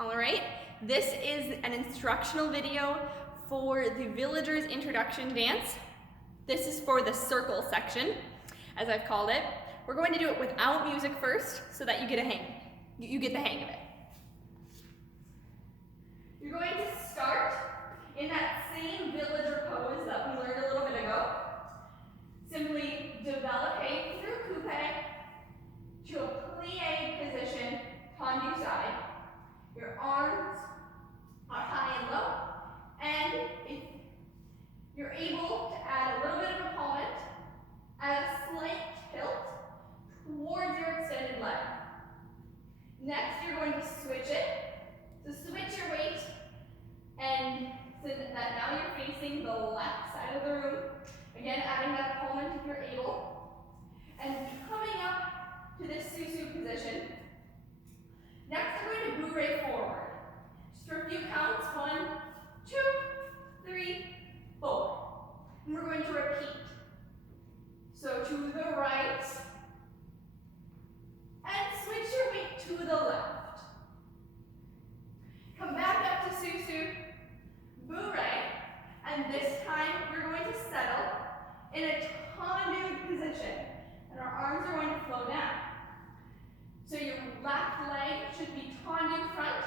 All right, this is an instructional video for the Villagers Introduction Dance. This is for the circle section, as I've called it. We're going to do it without music first so that you get the hang of it. You're going to start in that same villager pose that we learned a little bit ago. Simply developing through coupe to a plie position, tendu side. Your arms are high and low, and if you're able to add a little bit of a palmate, add a slight tilt towards your extended leg. Next, you're going to switch it. So switch your weight, and so that now you're facing the left side of the room. Again, adding that palmate if you're able. And coming up to this susu position. Next, we're going to bourrée forward. Just for a few counts. 1, 2, 3, 4. And we're going to repeat. So to the right, and switch your weight to the left. Come back up to susu, bourrée, and this time we're going to settle in a tendu position, and our arms are going to flow down. So your left leg should be tendu front,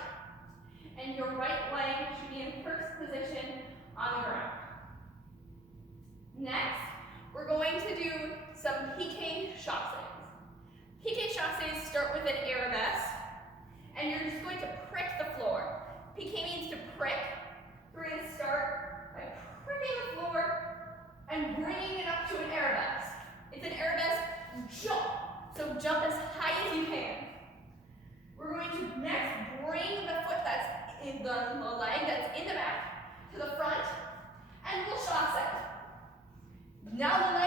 and your right leg should be in first position on the ground. Next, we're going to do some piqué chassés. Piqué chassés start with an arabesque, and you're just going to prick the floor. Piqué means to prick. We're going to start by pricking the floor and bringing it up to an arabesque. It's an arabesque jump, so jump as high as you can. We're going to next bring the foot that's in the leg that's in the back to the front, and we'll chassé. Now the